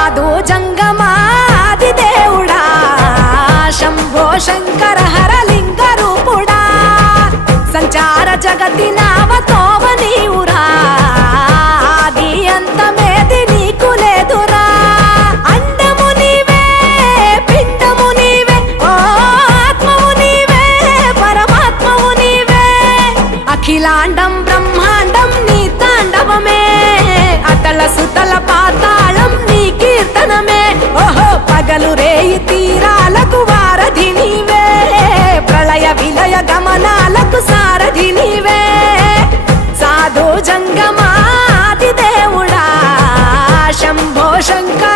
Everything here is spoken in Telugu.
సాధు జంగమాది దేవుడా శంభో శంకర హరలింగ రూపుడా సంచార జగతి నామతోవ నీవురా ఆది అంతమేది నీకు లేదురా అండము నీవే పిండము నీవే ఓ ఆత్మవు నీవే పరమాత్మవు నీవే అఖిలాండం బ్రహ్మాండం నీ తాండవమే అతల సుతల పాతాళం నీ కీర్తనమే ఓహో పగలు రేయి తీరాలకు వారధి నీవే ప్రళయ విలయ గమనాలకు సారథి నీవే సాధు జంగమాది దేవుడా శంభో శంకర